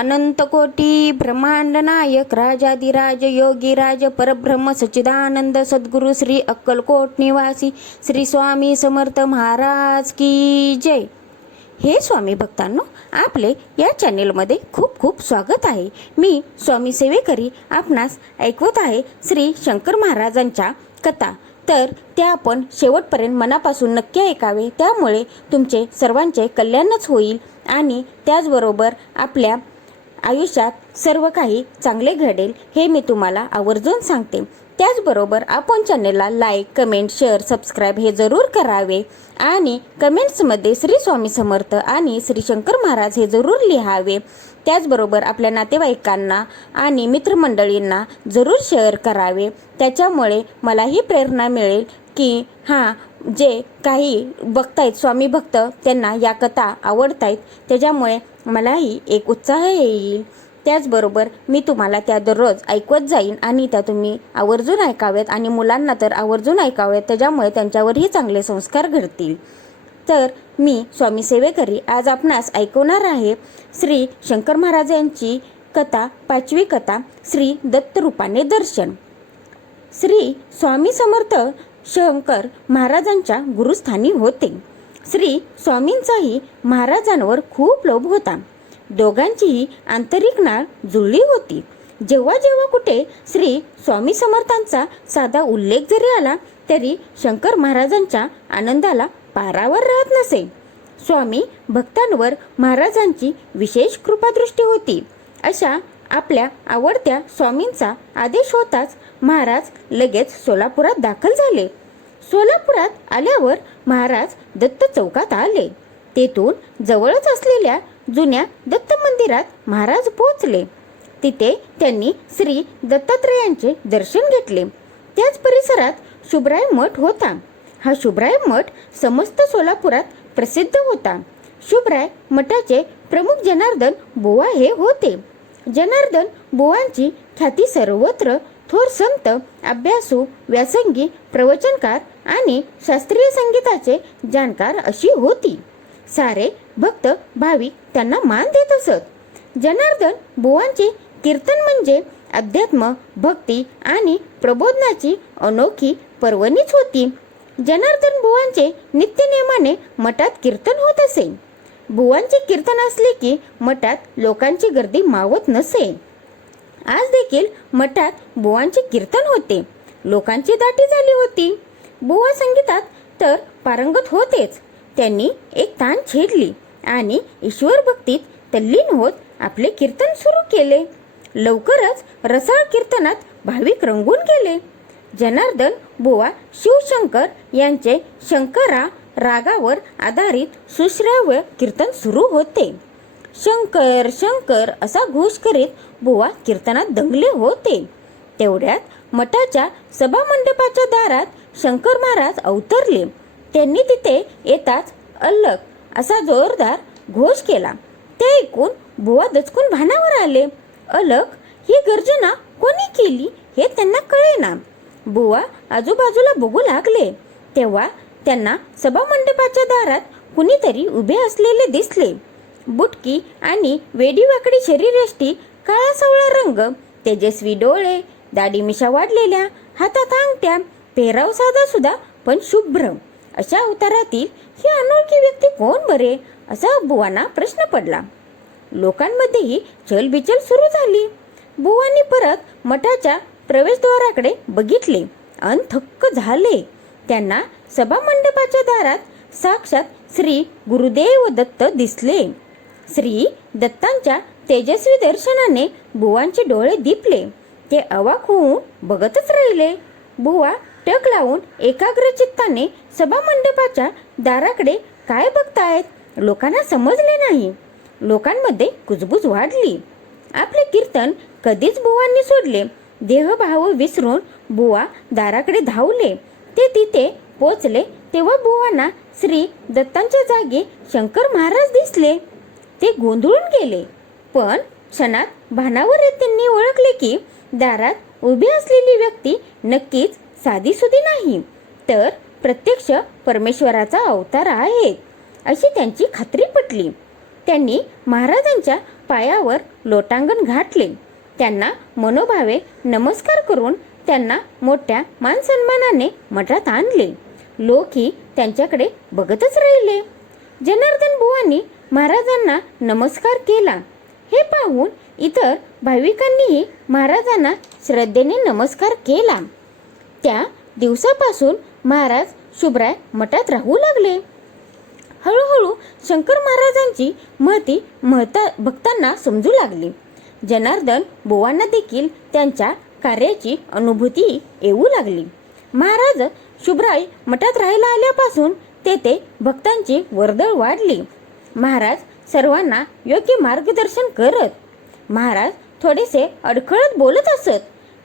अनंतकोटी ब्रह्मांड नायक राजाधिराज योगीराज परब्रह्म सच्चिदानंद सद्गुरु श्री अक्कलकोट निवासी श्री स्वामी समर्थ महाराज की जय. हे स्वामी भक्तांनो आपले या चॅनेलमध्ये खूप खूप स्वागत आहे. मी स्वामी सेवेकरी आपणास ऐकवत आहे श्री शंकर महाराजांच्या कथा. तर त्या आपण शेवटपर्यंत मनापासून नक्की ऐकावे. त्यामुळे तुमचे सर्वांचे कल्याणच होईल आणि त्याचबरोबर आपल्या आयुष्यात सर्व काही चांगले घडेल हे मी तुम्हाला आवर्जून सांगते. त्याचबरोबर आपण चॅनलला लाईक कमेंट शेअर सबस्क्राईब हे जरूर करावे आणि कमेंट्समध्ये श्री स्वामी समर्थ आणि श्री शंकर महाराज हे जरूर लिहावे. त्याचबरोबर आपल्या नातेवाईकांना आणि मित्रमंडळींना जरूर शेअर करावे. त्याच्यामुळे मलाही प्रेरणा मिळेल की हां जे काही बघतायत स्वामी भक्त त्यांना या कथा आवडतायत त्याच्यामुळे मलाही एक उत्साह येईल. त्याचबरोबर मी तुम्हाला त्या दररोज ऐकवत जाईन आणि त्या तुम्ही आवर्जून ऐकाव्यात आणि मुलांना तर आवर्जून ऐकाव्यात त्याच्यामुळे त्यांच्यावरही चांगले संस्कार घडतील. तर मी स्वामी सेवेकरी आज आपणास ऐकवणार आहे श्री शंकर महाराज यांची कथा पाचवी कथा श्री दत्तरूपाने दर्शन. श्री स्वामी समर्थ शंकर महाराजांच्या गुरुस्थानी होते. श्री स्वामींचाही महाराजांवर खूप लोभ होता. दोघांचीही आंतरिक नाळ जुळली होती. जेव्हा जेव्हा कुठे श्री स्वामी समर्थांचा साधा उल्लेख जरी आला तरी शंकर महाराजांच्या आनंदाला पारावर राहत नसे. स्वामी भक्तांवर महाराजांची विशेष कृपादृष्टी होती. अशा आपल्या आवडत्या स्वामींचा आदेश होताच महाराज लगेच सोलापुरात दाखल झाले. सोलापुरात आल्यावर महाराज दत्त चौकात आले. तेथून जवळच असलेल्या जुन्या दत्त मंदिरात महाराज पोहोचले. तिथे त्यांनी श्री दत्तात्रेयांचे दर्शन घेतले. त्याच परिसरात शुभराय मठ होता. हा शुभराय मठ समस्त सोलापुरात प्रसिद्ध होता. शुभराय मठाचे प्रमुख जनार्दन बुवा हे होते. जनार्दन बुवांची ख्याती सर्वत्र थोर संत अभ्यासू व्यासंगी प्रवचनकार आणि शास्त्रीय संगीताचे जाणकार अशी होती. सारे भक्त भाविक त्यांना मान देत असत. जनार्दन बुवांचे कीर्तन म्हणजे अध्यात्म भक्ती आणि प्रबोधनाची अनोखी पर्वणीच होती. जनार्दन बुवांचे नित्यनियमाने मठात कीर्तन होत असे. बुवांचे कीर्तन असले की मठात लोकांची गर्दी मावत नसे. आज देखील मठात बुवांचे कीर्तन होते. लोकांची दाटी झाली होती. बुवा संगीतात तर पारंगत होतेच. त्यांनी एक ताण छेडली आणि ईश्वर भक्तीत तल्लीन होत आपले कीर्तन सुरू केले. लवकरच रसाळ कीर्तनात भाविक रंगून गेले. जनार्दन बुवा शिवशंकर यांचे शंकरा रागावर आधारित सुश्राव्य कीर्तन सुरू होते. शंकर शंकर असा घोष करीत बुवा कीर्तनात दंगले होते. तेवढ्यात मठाच्या सभामंडपाच्या दारात शंकर महाराज अवतरले. त्यांनी तिथे येताच अल्लक असा जोरदार घोष केला. ते ऐकून बुवा दचकून भानावर आले. अलक ही गर्जना कोणी केली हे त्यांना कळेना. बुवा आजूबाजूला बघू लागले. तेव्हा त्यांना सभामंडपाच्या दारात कुणीतरी उभे असलेले दिसले. बुटकी आणि वेडीवाकडी शरीरयष्टी काळा सावळा रंग तेजस्वी डोळे दाढी मिशा वाढलेल्या हातात अंगठ्या पेहराव साधा सुद्धा पण शुभ्र. अशा अवतारातील ही अनोळखी व्यक्ती कोण बरे? असा बुवांना प्रश्न पडला. लोकांमध्येही चलबिचल सुरू झाली. बुवांनी परत मठाच्या प्रवेशद्वाराकडे बघितले. अन थक्क झाले. त्यांना सभामंडपाच्या दारात साक्षात श्री गुरुदेव दत्त दिसले. श्री दत्तांच्या तेजस्वी दर्शनाने बुवांचे डोळे दिपले. ते अवाक होऊन बघतच राहिले. बुवा टक लावून एकाग्र चित्ताने सभामंडपाच्या दाराकडे काय बघतायत? लोकांना समजले नाही. लोकांमध्ये कुजबूज वाढली. आपले कीर्तन कधीच बुवांनी सोडले. देहभाव विसरून बुवा दाराकडे धावले. ते तिथे पोचले तेव्हा बुवांना श्री दत्तांच्या जागी शंकर महाराज दिसले. ते गोंधळून गेले. पण क्षणात भानावर येत त्यांनी ओळखले की दारात उभी असलेली व्यक्ती नक्कीच साधीसुधी नाही. तर प्रत्यक्ष परमेश्वराचा अवतार आहे अशी त्यांची खात्री पटली. त्यांनी महाराजांच्या पायावर लोटांगण घातले. त्यांना मनोभावे नमस्कार करून त्यांना मोठ्या मानसन्मानाने मठात आणले. लोकही त्यांच्याकडे बघतच राहिले. जनार्दन बुवांनी महाराजांना नमस्कार केला. हे पाहून इतर भाविकांनीही महाराजांना श्रद्धेने नमस्कार केला. त्या दिवसापासून महाराज शुभ्राय मठात राहू लागले. हळूहळू शंकर महाराजांची महती महता भक्तांना समजू लागली. जनार्दन बुवांना देखील त्यांच्या कार्याची अनुभूती येऊ लागली. महाराज शुभराय मठात राहायला आल्यापासून तेथे भक्तांची वर्दळ वाढली. महाराज सर्वांना योग्य मार्गदर्शन करत महाराज थोडेसे अडखळत बोलत असत.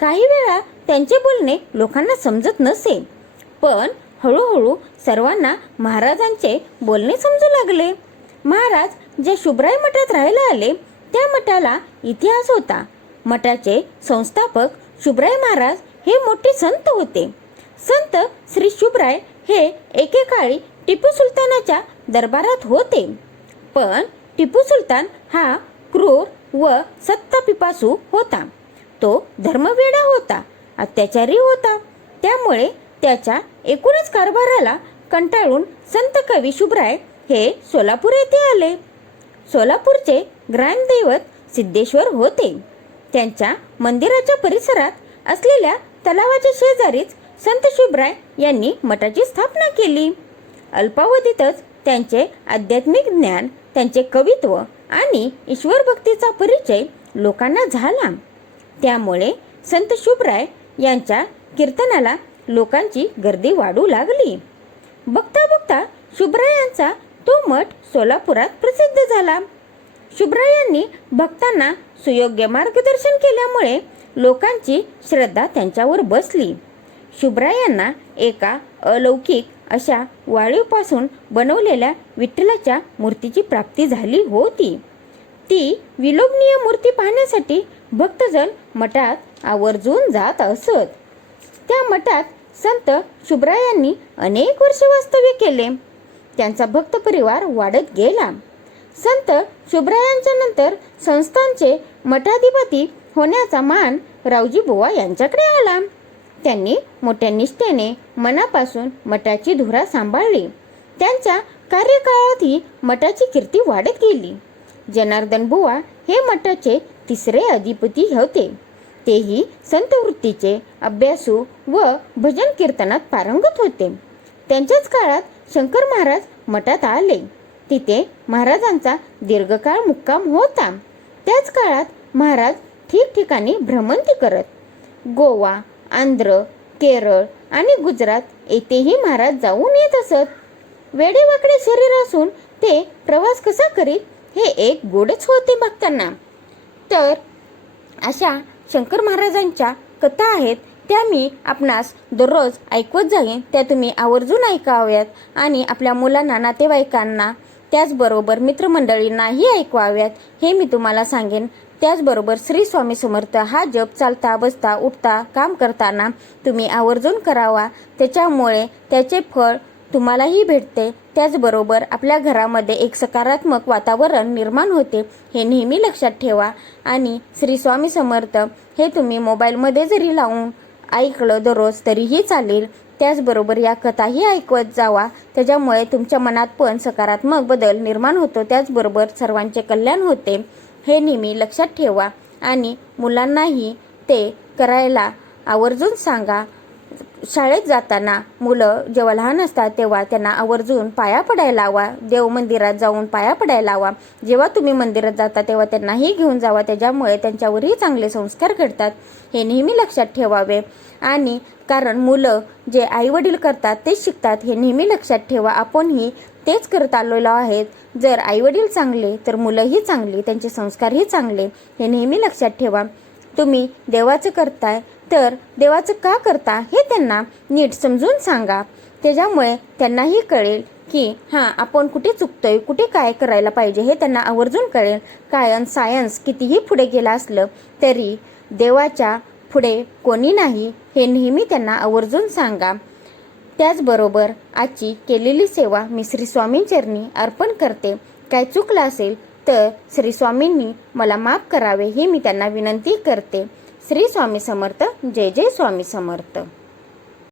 काही वेळा त्यांचे बोलणे लोकांना समजत नसे. पण हळूहळू सर्वांना महाराजांचे बोलणे समजू लागले. महाराज जे शुभराय मठात राहायला आले त्या मठाला इतिहास होता. मठाचे संस्थापक शुभराय महाराज हे मोठे संत होते. संत श्री शुभराय हे एकेकाळी टिपू सुलतानाच्या दरबारात होते. पण टिपू सुलतान हा क्रूर व सत्तापिपासू होता. तो धर्मवेडा होता अत्याचारी होता. त्यामुळे त्याच्या एकूणच कारभाराला कंटाळून संत कवी शुभराय हे सोलापूर येथे आले. सोलापूरचे ग्रामदैवत सिद्धेश्वर होते. त्यांच्या मंदिराच्या परिसरात असलेल्या तलावाच्या शेजारीच संत शिवराय यांनी मठाची स्थापना केली. अल्पावधीतच त्यांचे आध्यात्मिक ज्ञान त्यांचे कवित्व आणि ईश्वर भक्तीचा परिचय लोकांना झाला. त्यामुळे संत शुभराय यांच्या कीर्तनाला लोकांची गर्दी वाढू लागली. बघता बघता शुभरायांचा तो मठ सोलापुरात प्रसिद्ध झाला. शुभ्रायांनी भक्तांना सुयोग्य मार्गदर्शन केल्यामुळे लोकांची श्रद्धा त्यांच्यावर बसली. शुभरायांना एका अलौकिक अशा वाळूपासून बनवलेल्या विठ्ठलाच्या मूर्तीची प्राप्ती झाली होती. ती विलोभनीय मूर्ती पाहण्यासाठी भक्तजन मठात आवर्जून जात असत. त्या मठात संत शुभ्रायांनी अनेक वर्ष वास्तव्य केले. त्यांचा भक्त परिवार वाढत गेला. संत शुभ्रायांच्या नंतर संस्थांचे मठाधिपती होण्याचा मान रावजी बुवा यांच्याकडे आला. त्यांनी मोठ्या निष्ठेने मनापासून मठाची धुरा सांभाळली. त्यांच्या कार्यकाळातही मठाची कीर्ती वाढत गेली. जनार्दन बुवा हे मठाचे तिसरे अधिपती होते. तेही संत वृत्तीचे अभ्यासू व भजन कीर्तनात पारंगत होते. त्यांच्याच काळात शंकर महाराज मठात आले. तिथे महाराजांचा दीर्घकाळ मुक्काम होता. त्याच काळात महाराज ठिकठिकाणी भ्रमंती करत गोवा आंध्र केरळ आणि गुजरात येथेही महाराज जाऊन येत असत. वेडेवाकडे शरीर असून ते प्रवास कसा करीत हे एक गोडच होते भक्तांना तर अशा शंकर महाराजांच्या कथा आहेत त्या मी आपणास दररोज ऐकवत जाईन त्या तुम्ही आवर्जून ऐकाव्यात आणि आपल्या मुलांना नातेवाईकांना त्याचबरोबर मित्रमंडळींनाही ऐकवाव्यात हे मी तुम्हाला सांगेन. त्याचबरोबर श्री स्वामी समर्थ हा जप चालता बसता उठता काम करताना तुम्ही आवर्जून करावा. त्याच्यामुळे त्याचे फळ तुम्हालाही भेटते. त्याचबरोबर आपल्या घरामध्ये एक सकारात्मक वातावरण निर्माण होते हे नेहमी लक्षात ठेवा. आणि श्री स्वामी समर्थ हे तुम्ही मोबाईलमध्ये जरी लावून ऐकलं दररोज तरीही चालेल. त्याचबरोबर या कथाही ऐकवत जावा. त्याच्यामुळे तुमच्या मनात पण सकारात्मक बदल निर्माण होतो. त्याचबरोबर सर्वांचे कल्याण होते. हे नेहमी लक्षात ठेवा. आणि मुलांनाही ते करायला आवर्जून सांगा. शाळेत जाताना मुलं जेव्हा लहान असतात तेव्हा त्यांना आवर्जून पाया पडायला लावा. देव मंदिरात जाऊन पाया पडायला लावा. जेव्हा तुम्ही मंदिरात जाता तेव्हा त्यांनाही घेऊन जावा. त्याच्यामुळे त्यांच्यावरही चांगले संस्कार घडतात. हे नेहमी लक्षात ठेवावे. आणि कारण मुलं जे आईवडील करतात तेच शिकतात हे नेहमी लक्षात ठेवा. आपणही तेच करत आलेलो आहेत. जर आईवडील चांगले तर मुलंही चांगली त्यांचे संस्कारही चांगले. हे नेहमी लक्षात ठेवा. तुम्ही देवाचं करताय तर देवाचं का करता हे त्यांना नीट समजून सांगा. त्याच्यामुळे त्यांनाही कळेल की हां आपण कुठे चुकतोय कुठे काय करायला पाहिजे हे त्यांना आवर्जून कळेल. कारण सायन्स कितीही पुढे गेलं असलं तरी देवाच्या पुढे कोणी नाही हे नेहमी त्यांना आवर्जून सांगा. त्याचबरोबर आजची केलेली सेवा मी श्री स्वामींचरणी अर्पण करते. काय चुकलं असेल तर श्री स्वामींनी मला माफ करावे ही मी त्यांना विनंती करते. श्री स्वामी समर्थ जय जय स्वामी समर्थ.